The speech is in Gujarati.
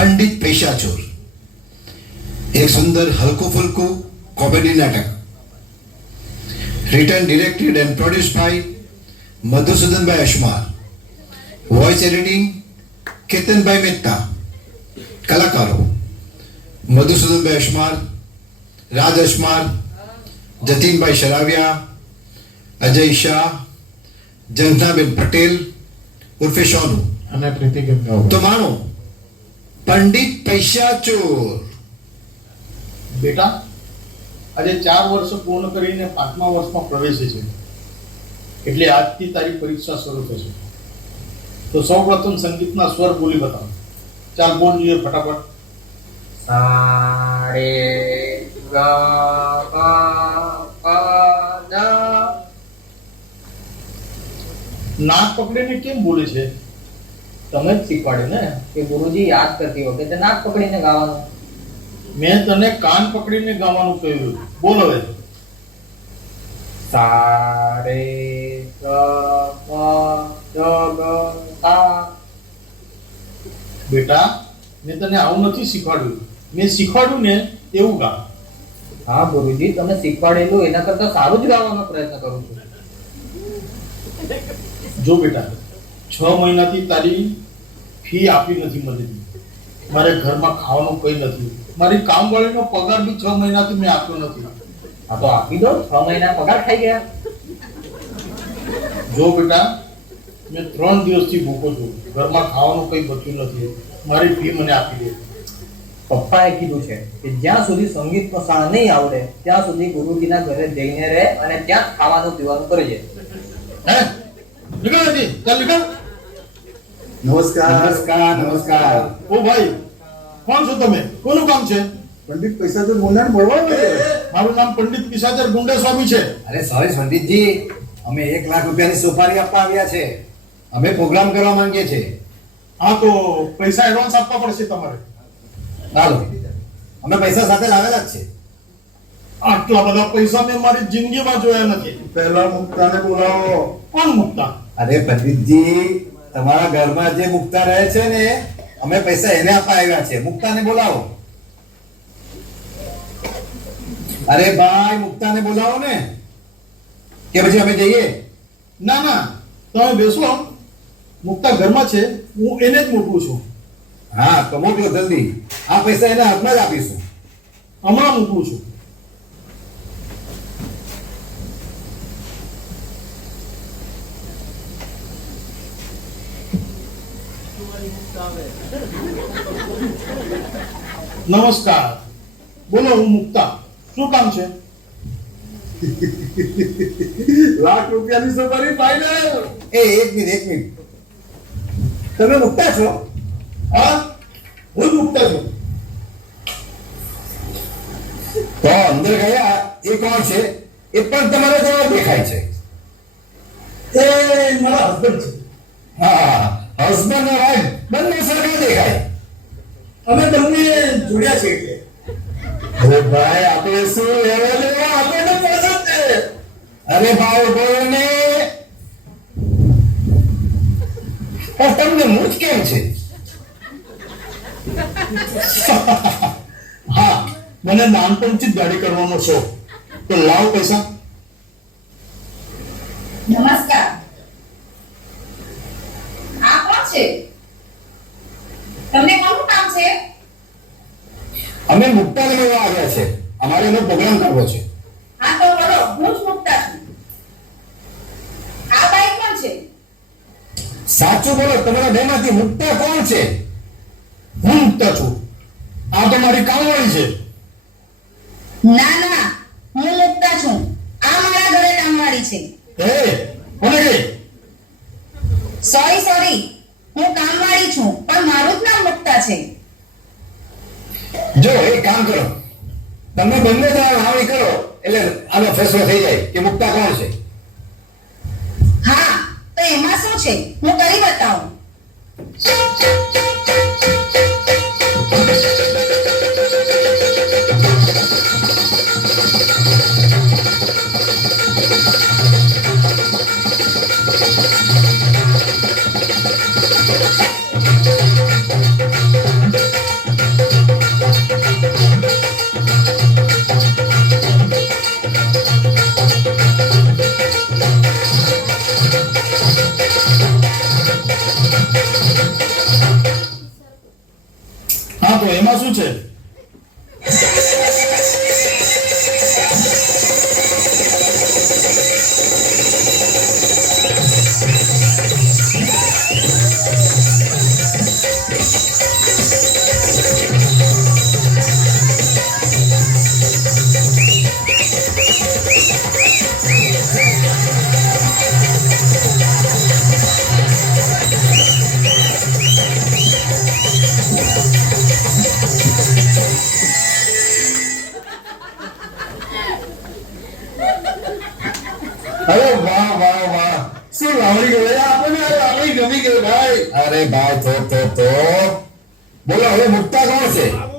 पंडित पेशाचोर एक सुंदर हल्को फुल्को कॉमेडी नाटक written directed and produced by Madhusudan bhai Ashmar voice editing Ketan भाई मेहता कलाकारों मधुसूदन भाई अशमार राज अशमार जतीन भाई शराविया अजय शाह जंगनाबेन पटेल उर्फे सोनू तो मानो पंडित पैशाचोर बेटा આજે 4 વર્ષ પૂર્ણ કરીને 5મા વર્ષમાં પ્રવેશે છે એટલે આજથી તારી પરીક્ષા શરૂ થશે તો સૌપ્રથમ સંગીતના સ્વર બોલી બતાવ ચાલ બોલ જોઈએ ફટાફટ सा रे ग प प द નાક પકડીને કેમ બોલે છે તમે જ શીખવાડ્યું ને કે ગુરુજી યાદ કરતી વખતે નાક પકડીને ગાવાનું મેં તને કાન પકડીને ગાવાનું કહ્યું બોલ હવે सा रे ग प द ग ता બેટા મેં તને આવું નથી શીખવાડ્યું મેં શીખવાડ્યું ને એવું ગા હા ગુરુજી તમે શીખવાડેલું એના કરતા સારું જ ગાવાનો પ્રયત્ન કરું છું જો બેટા 6 મહિનાથી તારી ફી આપી નથી મને મારે ઘરમાં ખાવાનું કઈ નથી મારી કામવાળીનો પગાર બી 6 મહિનાથી મેં આપ્યો નથી હા તો આપી દો 6 મહિના પગાર ખાઈ ગયા જો બેટા મેં 3 દિવસથી ભૂખો છું ઘરમાં ખાવાનું કઈ બચ્યું નથી મારી ફી મને આપી દે પપ્પાએ કીધું છે કે જ્યાં સુધી સંગીતનો સાર નહીં આવડે ત્યાં સુધી ગુરુજીના ઘરે જઈને રહે અને ત્યાં ખાવાનું પીવાનું કરજે હે નીકળ નથી ચાલ નીકળ નમસ્કાર नमस्कार नमस्कार ઓ ભાઈ કોણ છો તમે કોનું કામ છે પંડિત પૈસા તો મુંડા મળવા મારું નામ પંડિત પિશાચર ગુંડા સ્વામી છે अरे सॉरी पंडित जी અમે 1 લાખ રૂપિયાની સોપારી આપવા આવ્યા છે અમે પ્રોગ્રામ કરવા માંગીએ છીએ હા તો પૈસા એડવાન્સ આપવા પડશે તમારે ચાલો અમે પૈસા સાથે લાવેલા જ છે આટલા બધા પૈસા મેં મારી જિંદગીમાં જોયા નથી પહેલા મુક્તાને બોલાવો કોણ મુક્તા અરે પંડિતજી તમારા ઘરમાં જે મુક્તા રહે છે ને અમે પૈસા એને આપવા આવ્યા છે મુક્તાને બોલાવો અરે ભાઈ મુક્તાને બોલાવો ને કે પછી અમે જઈએ ના ના તમે બેસો મુક્તા ઘરમાં છે હું એને જ મોકલું છું હા તો મોકલો જલ્દી આ પૈસા એના હાથમાં જ આપીશું હમણાં મોકલું છું નમસ્કાર બોલો હું મુક્તા શું કામ છે લાખ રૂપિયાની સોપારી ફાઇનલ એ એક મિનિટ તમે મુક્તા છો હા હું જ મુક્તા છું તો અંદર ગયા એ કોણ છે એ પણ તમારા જેવા દેખાય છે એ મારા હસબન્ડ છે હા હસબન્ડ અને વાઈફ બંને સરખા દેખાય અમે તમને જોડ્યા છે એટલે અરે ભાઈ આપણે શું લેવા લેવા આપણને પસંદ છે અરે ભાઈ બોલો ને પણ તમને મૂછ કેમ છે હા મને નાનપણથી જ દાઢી કરવાનો શોખ તો લાવ પૈસા નમસ્કાર આ કોણ છે તમને કોનું કામ છે અમે મુક્તાને મળવા આવ્યા છે અમારે એનો પ્રોગ્રામ કરવો છે હા તો બોલો હું જ મુક્તા છું આ બાઈ કોણ છે સાચું બોલો તમારા બેમાંથી મુક્તા કોણ છે હું મુક્તા છું આ તો મારી કામવાળી છે ના ના હું મુક્તા છું આ મારા ઘરે કામવાળી છે એ કોને ગઈ સોરી હું કામવાળી છું પણ મારું જ નામ મુક્તા છે જો એક કામ કરો તમે બંને જણા હાવી કરો એટલે આનો ફેસલો થઈ જાય કે મુક્તા કોણ છે હા તો એમાં શું છે હું કરી બતાવું હા તો એમાં શું છે? અરે વાહ વાહ વાહ, શું લાવણી ગઈ આપણને, આ લાવણી ગમી ગઈ ભાઈ. અરે ભાઈ તો બોલો હવે મુકતા કોણ છે?